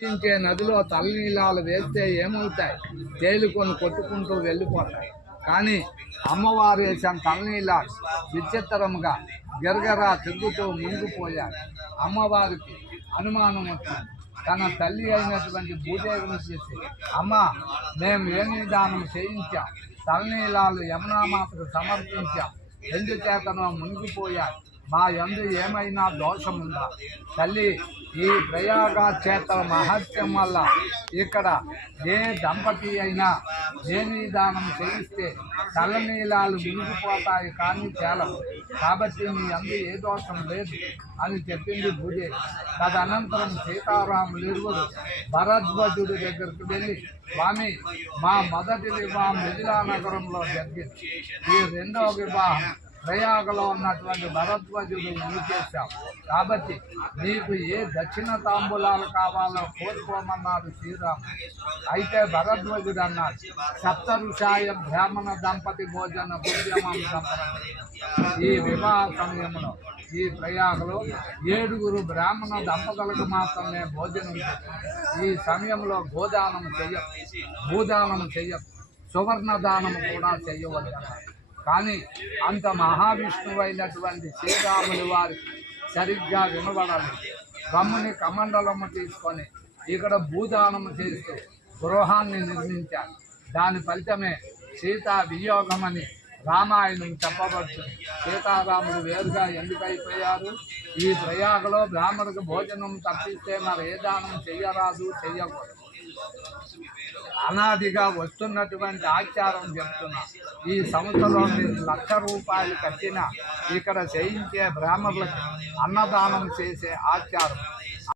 ప్రవహించే నదిలో తలనీలాలు వేస్తే ఏమవుతాయి? తేలుకొని కొట్టుకుంటూ వెళ్ళిపోతాయి. కానీ అమ్మవారు వేసిన తలనీలాలు విచిత్రముగా గిరగిరా తిరుగుతూ మునిగిపోయారు. అమ్మవారికి అనుమానం వచ్చింది. తన తల్లి అయినటువంటి భూదేవిని చేసి, అమ్మ, మేము ఏమి దానం చేయించాం, తలనీలాలు యమునామాతకు సమర్పించాం, ఎందుచేతనో మునిగిపోయారు. మా యందు ఏమైనా దోషముందా? తల్లి, ఈ ప్రయాగ క్షేత్ర మహత్యం వల్ల ఇక్కడ ఏ దంపతి అయినా దేవీ దానం చేయిస్తే తలనీలాలు మునిగిపోతాయి కానీ తేలవు. కాబట్టి మీ యందు ఏ దోషం లేదు అని చెప్పింది భూదేవి. తదనంతరం సీతారాములు ఇరువురు భరద్వాజుడి దగ్గరికి వెళ్ళి, స్వామి, మా మొదటి వివాహం మిథిలా నగరంలో జరిగింది. ఈ రెండవ వివాహం ప్రయాగలో ఉన్నటువంటి భరద్వాజుడు నువ్వు చేశావు. కాబట్టి నీకు ఏ దక్షిణ తాంబూలాలు కావాలో కోరుకోమన్నాడు శ్రీరాముడు. అయితే భరద్వాజుడు అన్నాడు, సప్త ఋషాయ బ్రాహ్మణ దంపతి భోజన భుజ్యమం సంప్రదాయం. ఈ వివాహ సమయంలో ఈ ప్రయాగలో 7 బ్రాహ్మణ దంపతులకు మాత్రమే భోజనం. ఈ సమయంలో గోదానం చెయ్యదు, భూదానం చెయ్యదు, సువర్ణ దానం కూడా చెయ్యవద్దన్నారు. కానీ అంత మహావిష్ణువు అయినటువంటి శ్రీరాములు వారికి సరిగ్గా వినబడాలి. గమ్ముని కమండలము తీసుకొని ఇక్కడ భూదానము చేస్తూ గృహాన్ని నిర్మించారు. దాని ఫలితమే సీతా వియోగమని రామాయణం చెప్పబడుతుంది. సీతారాములు వేరుగా ఎందుకైపోయారు? ఈ ప్రయాగలో బ్రాహ్మణుడికి భోజనం తప్పిస్తే మరి ఏ దానం చెయ్యరాదు, చెయ్యకూడదు. అనాదిగా వస్తున్నటువంటి ఆచారం చెప్తున్నా. ఈ సంస్థలో మీరు ₹1,00,000 కట్టినా ఇక్కడ చేయించే బ్రాహ్మణులకు అన్నదానం చేసే ఆచారం